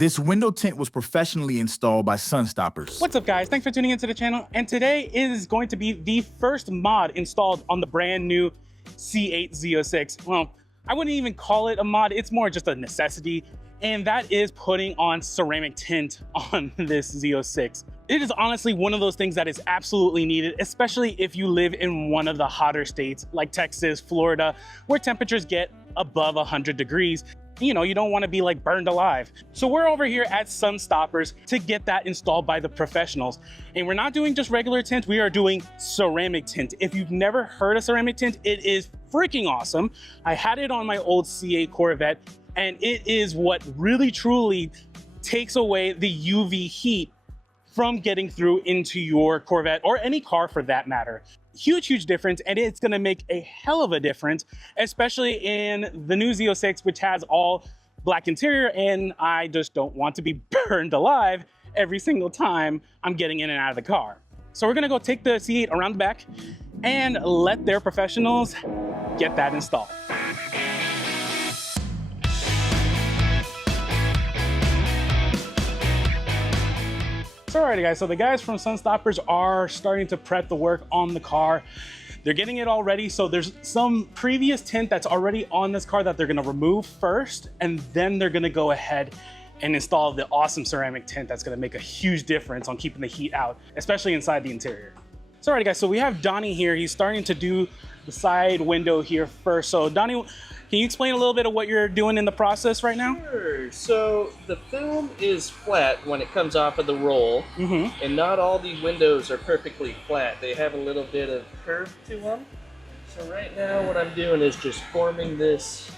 This window tint was professionally installed by Sunstoppers. What's up, guys? Thanks for tuning into the channel. And today is going to be the first mod installed on the brand new C8 Z06. Well, I wouldn't even call it a mod. It's more just a necessity. And that is putting on ceramic tint on this Z06. It is honestly one of those things that is absolutely needed, especially if you live in one of the hotter states like Texas, Florida, where temperatures get above 100 degrees. You know, you don't want to be like burned alive. So we're over here at Sunstoppers to get that installed by the professionals. And we're not doing just regular tint, we are doing ceramic tint. If you've never heard of ceramic tint, it is freaking awesome. I had it on my old C8 Corvette, and it is what really truly takes away the UV heat from getting through into your Corvette or any car for that matter. Huge difference, and it's gonna make a hell of a difference, especially in the new Z06, which has all black interior, and I just don't want to be burned alive every single time I'm getting in and out of the car. So we're gonna go take the C8 around the back and let their professionals get that installed. So alrighty guys, so the guys from Sunstoppers are starting to prep the work on the car. They're getting it all ready. So there's some previous tint that's already on this car that they're gonna remove first, and then they're gonna go ahead and install the awesome ceramic tint that's gonna make a huge difference on keeping the heat out, especially inside the interior. So alrighty guys, so we have Donnie here. He's starting to do the side window here first. So Donnie, can you explain a little bit of what you're doing in the process right now? Sure. So the film is flat when it comes off of the roll, and not all the windows are perfectly flat. They have a little bit of curve to them. So right now what I'm doing is just forming this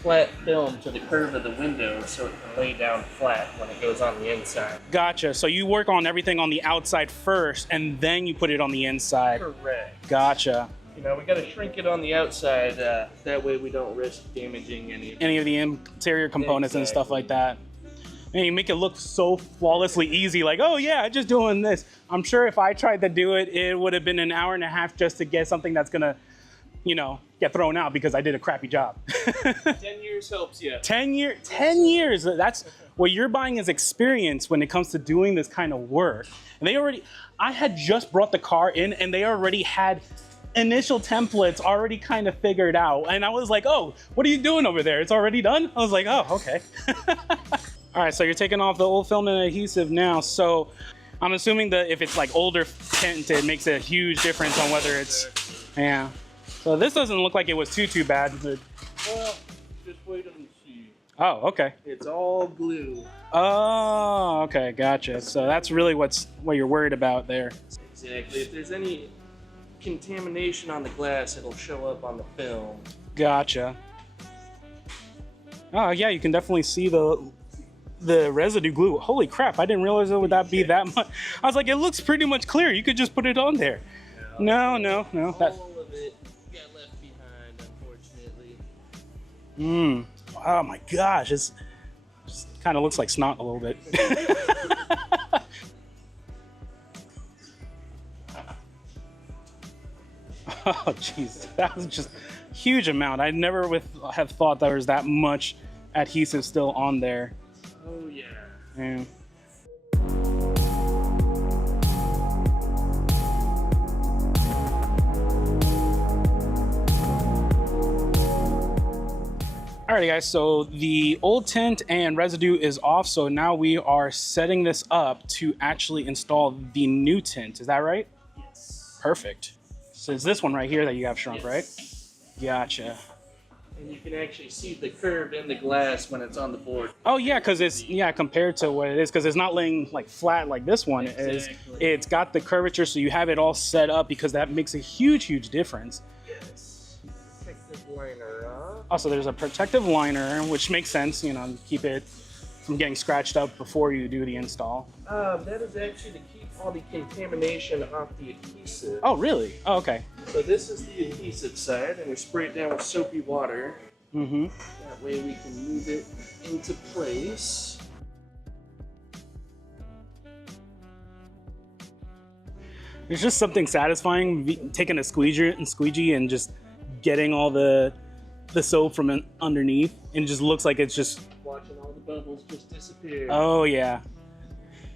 flat film to the curve of the window so it can lay down flat when it goes on the inside. Gotcha. So you work on everything on the outside first, and then you put it on the inside. Correct. Gotcha. You know, we got to shrink it on the outside, that way we don't risk damaging any of the interior components and stuff like that. And you make it look so flawlessly easy, like, oh yeah, just doing this. I'm sure if I tried to do it, it would have been an hour and a half just to get something that's gonna, you know, get thrown out because I did a crappy job. 10 years helps you. 10 years, that's what you're buying is experience when it comes to doing this kind of work. And I had just brought the car in and they already had initial templates already kind of figured out. And I was like, oh, what are you doing over there? It's already done? I was like, oh, okay. All right, so you're taking off the old film and adhesive now. So I'm assuming that if it's like older tint, it makes a huge difference on whether it's, yeah. So this doesn't look like it was too bad. But... Well, just wait and see. Oh, okay. It's all glue. Oh, okay, gotcha. So that's really what you're worried about there. Exactly. If there's any contamination on the glass, it'll show up on the film. Gotcha. Oh yeah, you can definitely see the residue glue. Holy crap, I didn't realize it would be that much. I was like, it looks pretty much clear. You could just put it on there. No. All of it got left behind, unfortunately. Oh my gosh, it kind of looks like snot a little bit. Oh jeez, that was just a huge amount. I never have thought there was that much adhesive still on there. Oh yeah. Yeah. Alrighty guys, so the old tint and residue is off, so now we are setting this up to actually install the new tint. Is that right? Yes. Perfect. So it's this one right here that you have shrunk, right? Gotcha. And you can actually see the curve in the glass when it's on the board. Oh yeah, because it's, compared to what it is, because it's not laying like flat like this one is. It's got the curvature, so you have it all set up because that makes a huge difference. Yes. Protective liner on. Also, there's a protective liner, which makes sense, you know, keep it from getting scratched up before you do the install. That is actually to keep all the contamination off the adhesive. Oh, really? Oh, okay. So this is the adhesive side, and we spray it down with soapy water. That way we can move it into place. There's just something satisfying taking a squeegee and just getting all the soap from underneath, and it just looks like it's just Watching all the bubbles just disappeared. Oh yeah.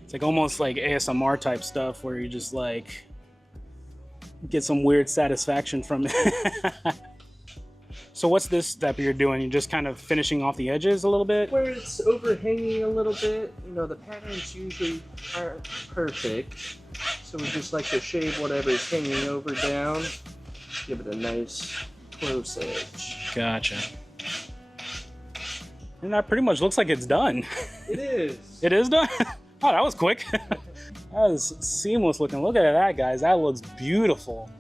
It's like almost like ASMR type stuff where you just like get some weird satisfaction from it. So what's this step you're doing? You're just kind of finishing off the edges a little bit? Where it's overhanging a little bit, you know, the patterns usually aren't perfect. So we just like to shave whatever's hanging over down. Give it a nice close edge. Gotcha. And that pretty much looks like it's done. It is. It is done? Oh, that was quick. That was seamless looking. Look at that, guys. That looks beautiful.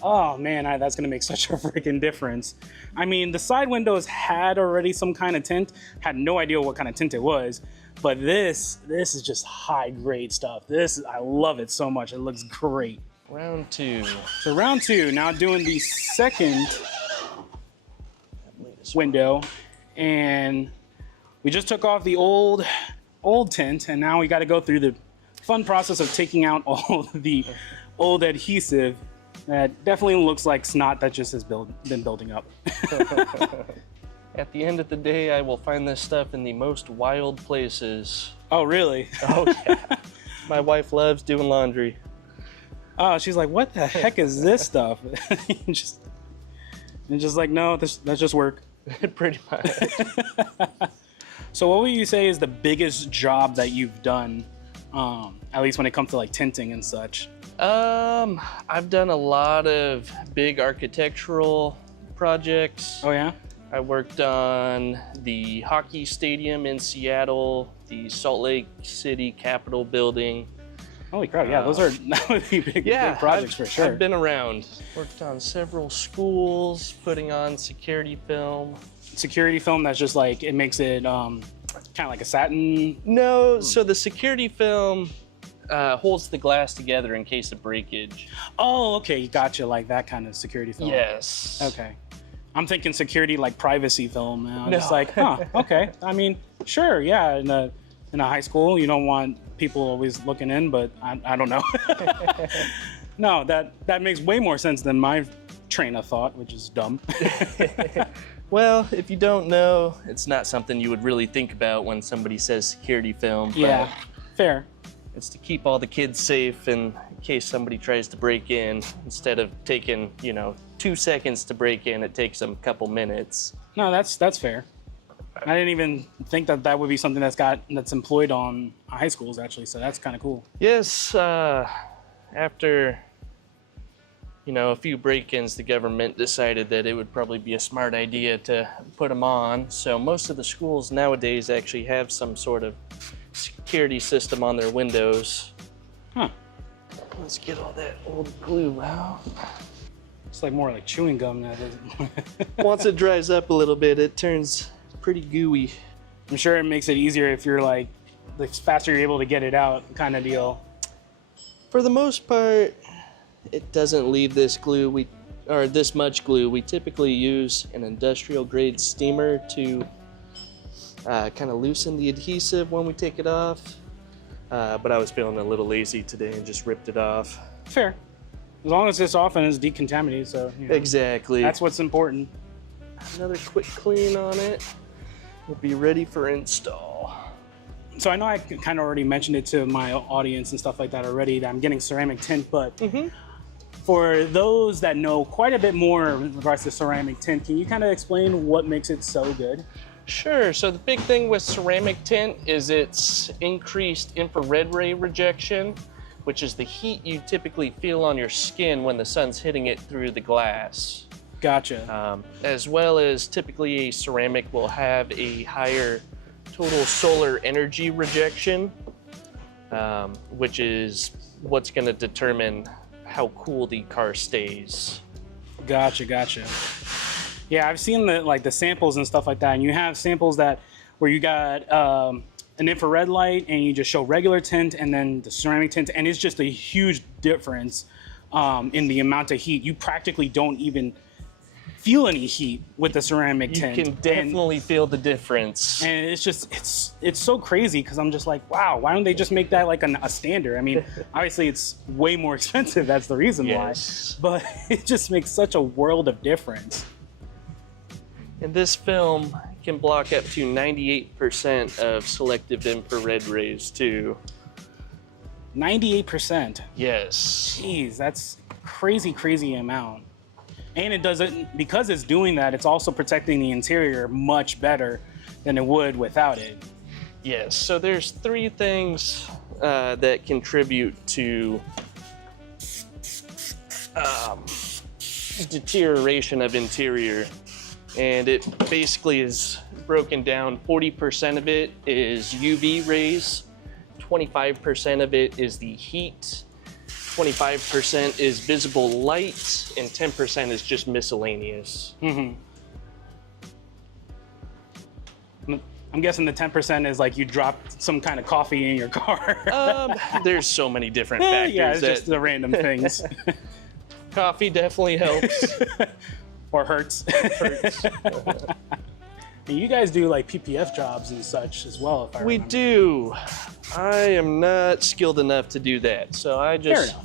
Oh man, that's gonna make such a freaking difference. I mean, the side windows had already some kind of tint. Had no idea what kind of tint it was, but this is just high grade stuff. I love it so much. It looks great. Round 2. So round 2, now doing the second window, and we just took off the old tint, and now we got to go through the fun process of taking out all the old adhesive. That definitely looks like snot that just has been building up. At the end of the day, I will find this stuff in the most wild places. Oh, really? Oh, yeah. My wife loves doing laundry. Oh, she's like, what the heck is this stuff? And just like, no, that's just work. Pretty much. So what would you say is the biggest job that you've done, at least when it comes to like tinting and such? I've done a lot of big architectural projects. Oh yeah? I worked on the hockey stadium in Seattle, the Salt Lake City Capitol building. Holy crap, yeah, that would be big projects for sure. I've been around. Worked on several schools, putting on security film. Security film that's just like, it makes it kind of like a satin? No, so the security film holds the glass together in case of breakage. Oh, okay, gotcha, like that kind of security film. Yes. Okay. I'm thinking security like privacy film. I'm No. just like, huh, okay. I mean, sure, yeah, in a high school, you don't want people always looking in, but I don't know. No, that makes way more sense than my train of thought, which is dumb. Well, if you don't know, it's not something you would really think about when somebody says security film. Yeah, fair. It's to keep all the kids safe in case somebody tries to break in. Instead of taking, 2 seconds to break in, it takes them a couple minutes. No, that's fair. I didn't even think that would be something that's employed on high schools actually, so that's kind of cool. Yes, after a few break-ins, the government decided that it would probably be a smart idea to put them on. So most of the schools nowadays actually have some sort of security system on their windows. Huh. Let's get all that old glue out. It's like more like chewing gum now, doesn't it? Once it dries up a little bit, it turns pretty gooey. I'm sure it makes it easier if you're like, the faster you're able to get it out kind of deal. For the most part, it doesn't leave this much glue. We typically use an industrial grade steamer to kind of loosen the adhesive when we take it off. But I was feeling a little lazy today and just ripped it off. Fair. As long as it's off and it's decontaminated, so Exactly. that's what's important. Another quick clean on it. We'll be ready for install. So I know I kind of already mentioned it to my audience and stuff like that already, that I'm getting ceramic tint, but for those that know quite a bit more in regards to ceramic tint, can you kind of explain what makes it so good? Sure. So the big thing with ceramic tint is its increased infrared ray rejection, which is the heat you typically feel on your skin when the sun's hitting it through the glass. Gotcha. As well as typically a ceramic will have a higher total solar energy rejection, which is what's going to determine how cool the car stays. Gotcha. Yeah, I've seen the samples and stuff like that, and you have samples where you got an infrared light and you just show regular tint and then the ceramic tint, and it's just a huge difference in the amount of heat. You practically don't even feel any heat with the ceramic tint. You can definitely feel the difference. And it's just, it's so crazy because I'm just like, wow, why don't they just make that like a standard? I mean, obviously it's way more expensive, that's the reason why, but it just makes such a world of difference. And this film can block up to 98% of selective infrared rays too. 98%. Yes. Jeez, that's crazy, crazy amount. And it doesn't, because it's doing that, it's also protecting the interior much better than it would without it. Yes, so there's 3 things that contribute to deterioration of interior. And it basically is broken down. 40% of it is UV rays, 25% of it is the heat, 25% is visible light, and 10% is just miscellaneous. I'm guessing the 10% is like you dropped some kind of coffee in your car. There's so many different factors. Yeah, it's just the random things. Coffee definitely helps. Or hurts. And you guys do like PPF jobs and such as well, if I remember. We do. I am not skilled enough to do that, so I just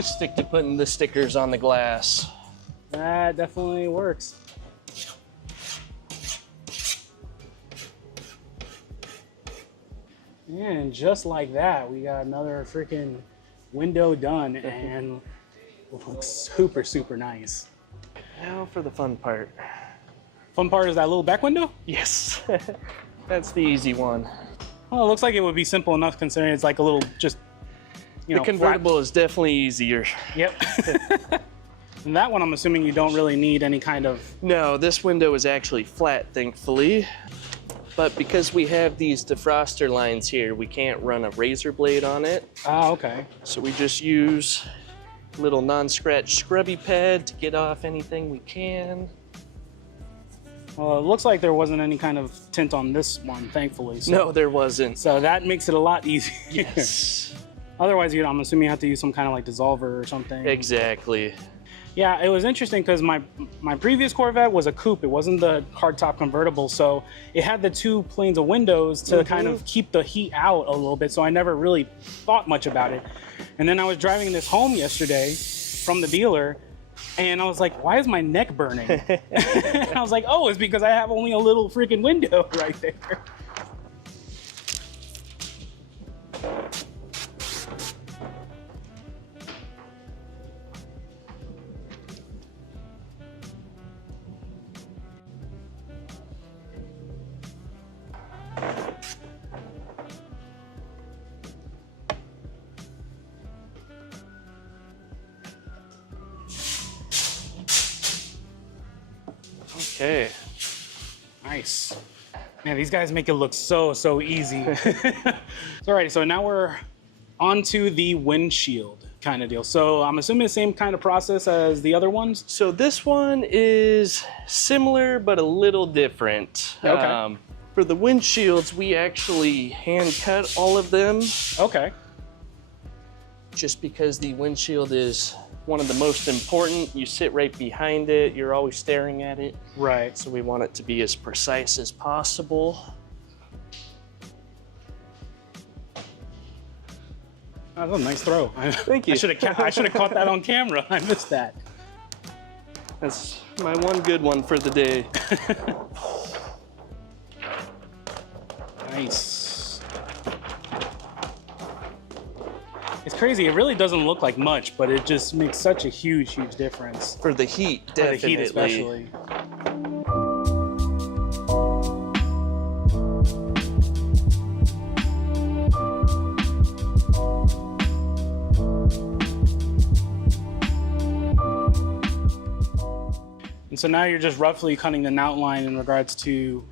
stick to putting the stickers on the glass. That definitely works. And just like that, we got another freaking window done, and it looks super, super nice. Now for the fun part. Fun part is that little back window? Yes, that's the easy one. Well, it looks like it would be simple enough considering it's like a little just, you know, the convertible flat. is definitely easier. Yep. And that one, I'm assuming you don't really need any kind of... No, this window is actually flat, thankfully. But because we have these defroster lines here, we can't run a razor blade on it. Ah, okay. So we just use a little non-scratch scrubby pad to get off anything we can. Well, it looks like there wasn't any kind of tint on this one, thankfully. So, No, there wasn't. so that makes it a lot easier. Yes. Otherwise, you know, I'm assuming you have to use some kind of like dissolver or something. Exactly. Yeah, it was interesting because my previous Corvette was a coupe. It wasn't the hardtop convertible, so it had the 2 planes of windows to kind of keep the heat out a little bit, so I never really thought much about it. And then I was driving this home yesterday from the dealer, and I was like, why is my neck burning? And I was like, oh, it's because I have only a little freaking window right there. Okay. Nice. Man, these guys make it look so easy. Alrighty, so now we're onto the windshield kind of deal. So I'm assuming the same kind of process as the other ones? So this one is similar, but a little different. Okay. For the windshields, we actually hand cut all of them. Okay. Just because the windshield is one of the most important. You sit right behind it, you're always staring at it. Right. So we want it to be as precise as possible. That was a nice throw. Thank you. I should have caught that on camera. I missed that. That's my one good one for the day. Nice. It's crazy. It really doesn't look like much, but it just makes such a huge difference. For the heat, For definitely. the heat especially. And so now you're just roughly cutting an outline in regards to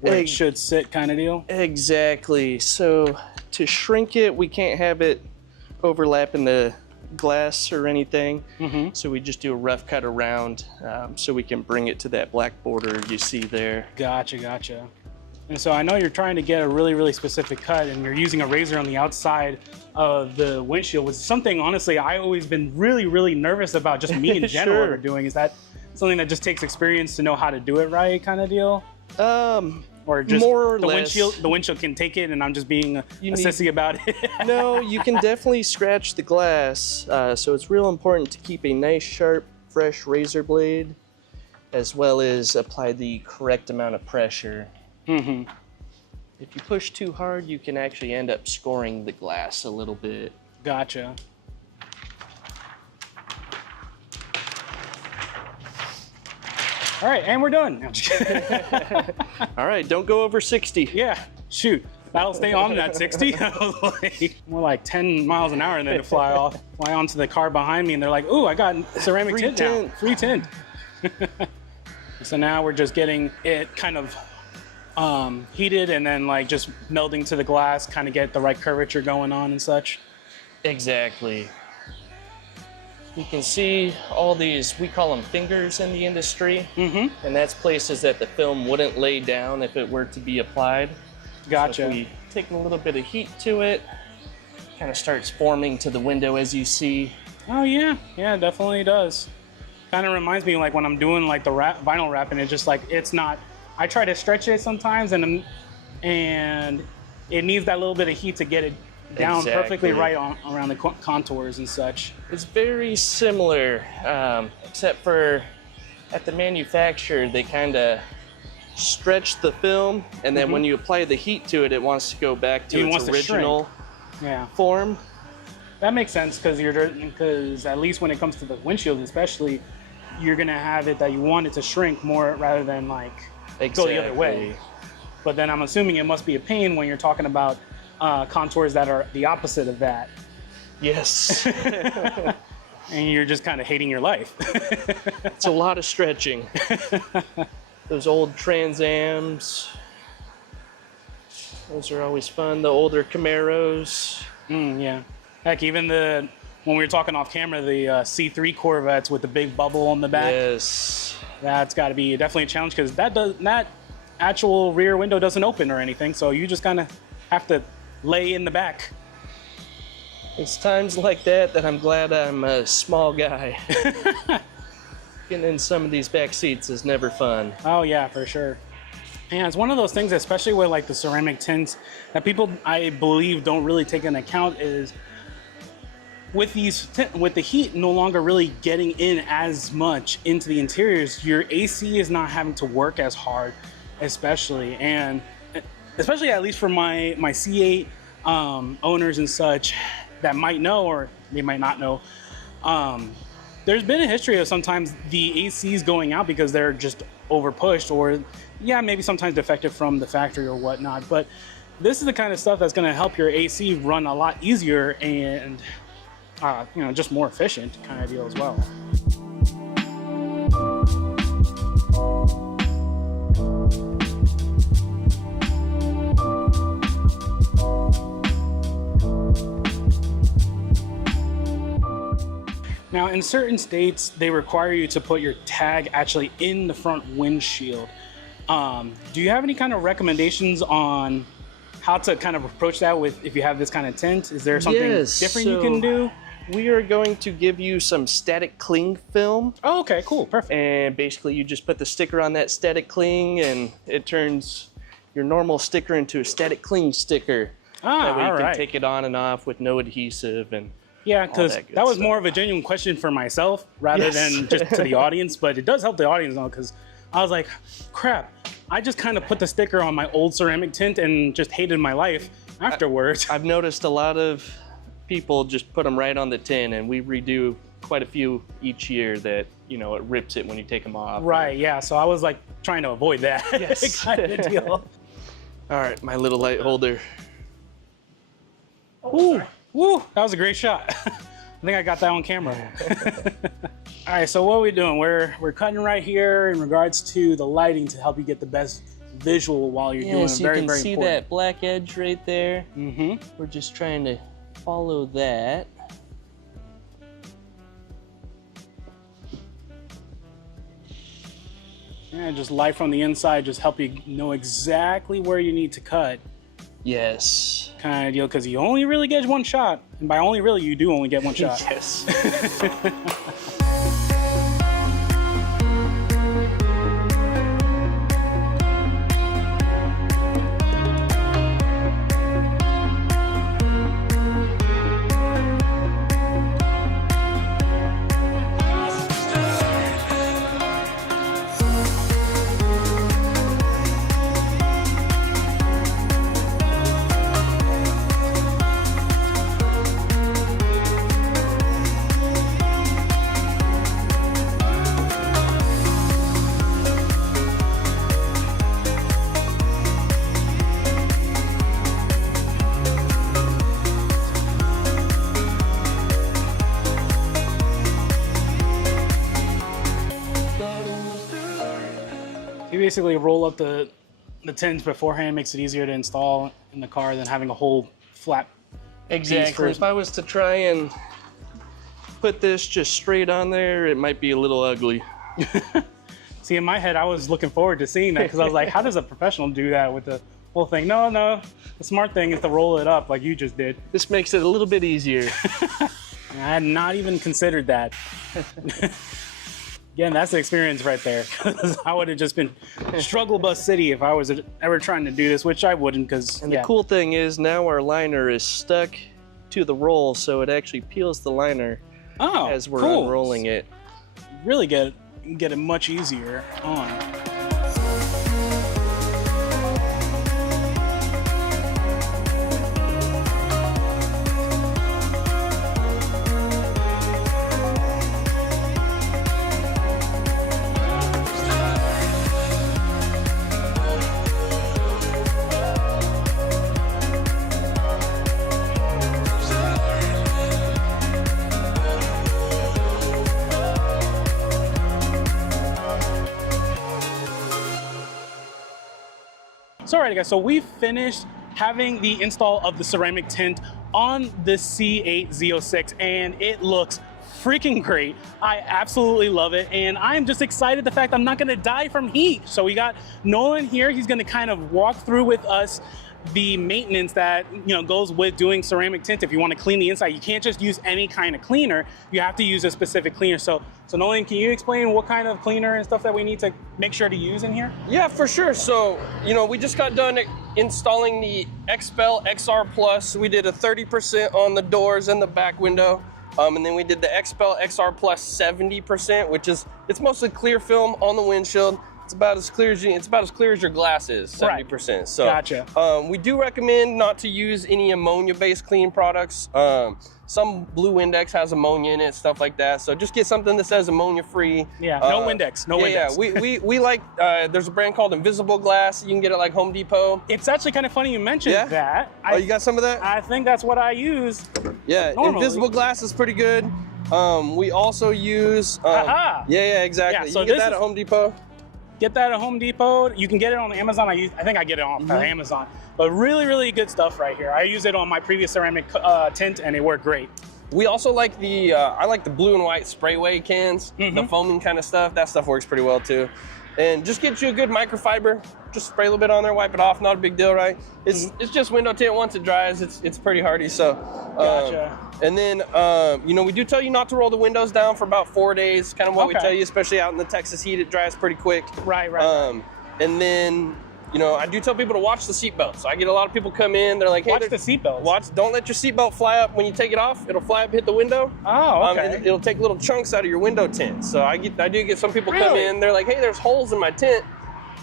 where it should sit kind of deal? Exactly. So to shrink it, we can't have it overlapping the glass or anything. Mm-hmm. So we just do a rough cut around so we can bring it to that black border you see there. Gotcha. And so I know you're trying to get a really specific cut, and you're using a razor on the outside of the windshield, which is something, honestly, I've always been really nervous about, just me in general Sure. doing. Is that something that just takes experience to know how to do it right kind of deal? Or just more or the less. windshield can take it and I'm just being a sissy about it? No, you can definitely scratch the glass. So it's real important to keep a nice, sharp, fresh razor blade. as well as apply the correct amount of pressure. Mm-hmm. If you push too hard, you can actually end up scoring the glass a little bit. Gotcha. All right, and we're done. No, I'm just kidding. All right, don't go over 60. Yeah, shoot. That'll stay on that 60. More like 10 miles an hour and then to fly onto the car behind me and they're like, ooh, I got ceramic Free tint tint. now. Free tint. So now we're just getting it kind of heated and then like just melding to the glass, kind of get the right curvature going on and such. Exactly. You can see all these, we call them fingers in the industry, and that's places that the film wouldn't lay down if it were to be applied. Gotcha. So if we take a little bit of heat to it, kind of starts forming to the window as you see. Oh yeah, yeah, it definitely does. Kind of reminds me like when I'm doing like the vinyl wrapping, it's just like, it's not, I try to stretch it sometimes and it needs that little bit of heat to get it down perfectly right around the contours and such. It's very similar, except for at the manufacturer, they kind of stretch the film, and then when you apply the heat to it, it wants to go back to its original form. That makes sense because at least when it comes to the windshield, especially, you're gonna have it that you want it to shrink more rather than like go the other way. But then I'm assuming it must be a pain when you're talking about contours that are the opposite of that. Yes. And you're just kind of hating your life. It's a lot of stretching. Those old Trans Ams, those are always fun. The older Camaros. Yeah. Heck, even when we were talking off camera, the C3 Corvettes with the big bubble on the back. Yes. That's got to be definitely a challenge because that actual rear window doesn't open or anything, so you just kind of have to lay in the back. It's times like that I'm glad I'm a small guy. Getting in some of these back seats is never fun. Oh yeah, for sure. Yeah, it's one of those things, especially with like the ceramic tints, that people, I believe, don't really take into account is with the heat no longer really getting in as much into the interiors, your AC is not having to work as hard, especially at least for my C8 owners and such that might know or they might not know. There's been a history of sometimes the ACs going out because they're just over pushed or maybe sometimes defective from the factory or whatnot. But this is the kind of stuff that's going to help your AC run a lot easier and just more efficient kind of deal as well. Now, in certain states, they require you to put your tag actually in the front windshield. Do you have any kind of recommendations on how to kind of approach that if you have this kind of tint? Is there something different you can do? We are going to give you some static cling film. Oh, okay, cool, perfect. And basically you just put the sticker on that static cling and it turns your normal sticker into a static cling sticker. That way you can take it on and off with no adhesive and yeah, because that was more of a genuine question for myself rather than just to the audience, but it does help the audience know because I was like, crap, I just kind of put the sticker on my old ceramic tint and just hated my life afterwards. I've noticed a lot of people just put them right on the tin, and we redo quite a few each year that, it rips it when you take them off. Right, yeah, so I was like trying to avoid that kind of deal. All right, my little light holder. Ooh. Woo, that was a great shot. I think I got that on camera. All right, so what are we doing? We're cutting right here in regards to the lighting to help you get the best visual while you're doing so very, you can very see important. that black edge right there. We're just trying to follow that. Yeah, just light from the inside, just help you know exactly where you need to cut. Yes. Kind of deal, because you only really get one shot. And by only really, you do only get one shot. Yes. basically roll up the tins beforehand, makes it easier to install in the car than having a whole flat Exactly. If I was to try and put this just straight on there, it might be a little ugly. See, in my head, I was looking forward to seeing that because I was like, how does a professional do that with the whole thing? No, the smart thing is to roll it up like you just did. This makes it a little bit easier. I had not even considered that. Again, that's the experience right there. I would have just been struggle bus city if I was ever trying to do this, which I wouldn't because, And the cool thing is now our liner is stuck to the roll, so it actually peels the liner as we're unrolling it. Really get it much easier on. So alrighty guys, so we finished having the install of the ceramic tint on the C8 Z06 and it looks freaking great. I absolutely love it and I'm just excited the fact I'm not gonna die from heat. So we got Nolan here, he's gonna kind of walk through with us the maintenance that goes with doing ceramic tint. If you want to clean the inside, you can't just use any kind of cleaner. You have to use a specific cleaner. So Nolan, can you explain what kind of cleaner and stuff that we need to make sure to use in here? Yeah, for sure. So, we just got done installing the XPEL XR Plus. We did a 30% on the doors and the back window. And then we did the XPEL XR Plus 70%, which is, it's mostly clear film on the windshield. It's about as clear as your glass is, 70%. Right. So gotcha. We do recommend not to use any ammonia-based cleaning products. Some Blue Index has ammonia in it, stuff like that. So just get something that says ammonia-free. Yeah, no Windex, no Windex. Yeah, we like, there's a brand called Invisible Glass. You can get it like Home Depot. It's actually kind of funny you mentioned that. Oh, you got some of that? I think that's what I use. Yeah, normally. Invisible Glass is pretty good. We also use, yeah, exactly. Yeah, so you can get that at Home Depot. Get that at Home Depot. You can get it on Amazon. I think I get it on Amazon. But really, really good stuff right here. I use it on my previous ceramic tint and it worked great. We also like the, I like the blue and white sprayway cans, the foaming kind of stuff. That stuff works pretty well too. And just get you a good microfiber. Just spray a little bit on there, wipe it off. Not a big deal, right? It's just window tint. Once it dries, it's pretty hardy. So, gotcha. And then, we do tell you not to roll the windows down for about 4 days. Kind of what we tell you, especially out in the Texas heat. It dries pretty quick. Right. And then, I do tell people to watch the seatbelt. So I get a lot of people come in. They're like, "Hey, watch the seatbelt. Don't let your seatbelt fly up when you take it off. It'll fly up, hit the window. Oh, okay. It'll take little chunks out of your window tint. So I do get some people come in. They're like, "Hey, there's holes in my tint."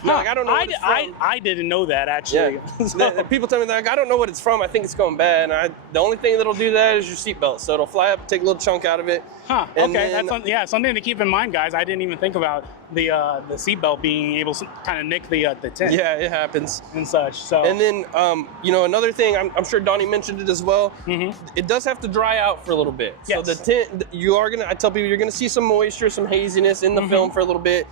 Like, I don't know what it's from. I didn't know that actually. Yeah. So. People tell me that, like, I don't know what it's from. I think it's going bad. And the only thing that'll do that is your seatbelt. So it'll fly up, take a little chunk out of it. Huh. Okay. That's something to keep in mind, guys. I didn't even think about the seatbelt being able to kind of nick the tint. Yeah, it happens and such. So. And then another thing, I'm sure Donnie mentioned it as well. It does have to dry out for a little bit. Yes. So the tint, I tell people you're gonna see some moisture, some haziness in the film for a little bit.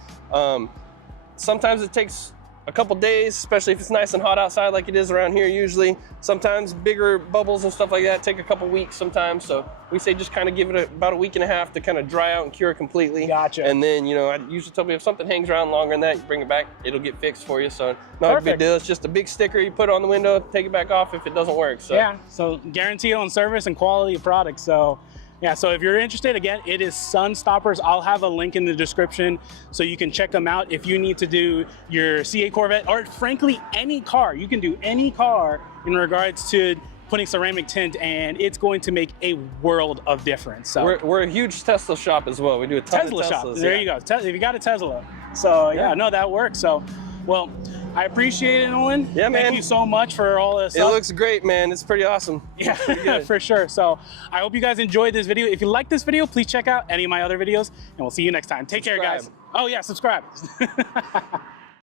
Sometimes it takes a couple days, especially if it's nice and hot outside like it is around here usually. Sometimes bigger bubbles and stuff like that take a couple weeks sometimes. So we say just kind of give it about a week and a half to kind of dry out and cure completely. Gotcha. And then, I usually tell people if something hangs around longer than that, you bring it back, it'll get fixed for you. So not a big deal. It's just a big sticker you put on the window, take it back off if it doesn't work. So yeah, so guarantee on service and quality of product. So yeah, so if you're interested, again, it is Sun Stoppers. I'll have a link in the description so you can check them out. If you need to do your C8 Corvette or frankly, any car, you can do any car in regards to putting ceramic tint and it's going to make a world of difference. So we're a huge Tesla shop as well. We do a ton Tesla of Teslas. shop. There you go. If you got a Tesla. So yeah, no, that works. So, well, I appreciate it, Nolan. Yeah, man. Thank you so much for all this It stuff. looks great, man. It's pretty awesome. Yeah, for sure. So I hope you guys enjoyed this video. If you like this video, please check out any of my other videos and we'll see you next time. Take care, guys. Oh yeah, subscribe.